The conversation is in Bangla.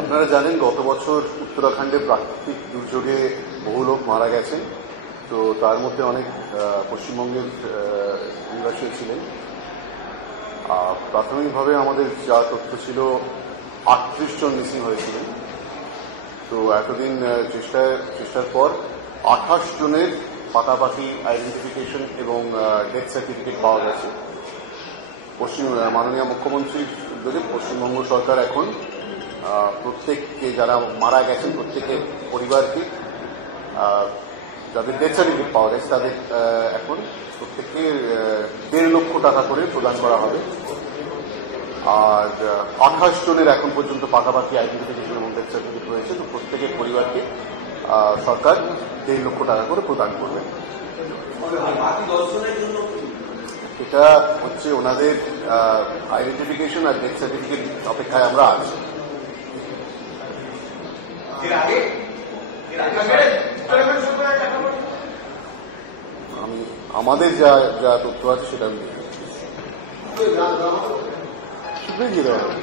আপনারা জানেন গত বছর উত্তরাখণ্ডে প্রাকৃতিক দুর্যোগে বহু লোক মারা গেছেন। তো তার মধ্যে অনেক পশ্চিমবঙ্গের নিবাসী ছিলেন। প্রাথমিকভাবে আমাদের যা তথ্য ছিল 38 জন মিসিং হয়েছিলেন। তো এতদিন চেষ্টার পর 28 জনের পাশাপাশি আইডেন্টিফিকেশন এবং ডেথ সার্টিফিকেট পাওয়া গেছে। মাননীয় মুখ্যমন্ত্রীর উদ্যোগে পশ্চিমবঙ্গ সরকার এখন প্রত্যেককে যারা মারা গেছেন প্রত্যেকের পরিবারকে যাদের ডেথ সার্টিফিকেট পাওয়া গেছে তাদের এখন প্রত্যেককে 1.5 লক্ষ টাকা করে প্রদান করা হবে। আর 28 জনের এখন পর্যন্ত পাশাপাশি আইডেন্টিফিকেশন এবং ডেথ সার্টিফিকেট রয়েছে। তো প্রত্যেকের পরিবারকে সরকার 1.5 লক্ষ টাকা করে প্রদান করবে। এটা হচ্ছে ওনাদের আইডেন্টিফিকেশন আর ডেথ সার্টিফিকেট অপেক্ষায় আমরা আছি। আমাদের যা যা তথ্য আছে সেটা আমি দিয়ে দেওয়া হবে।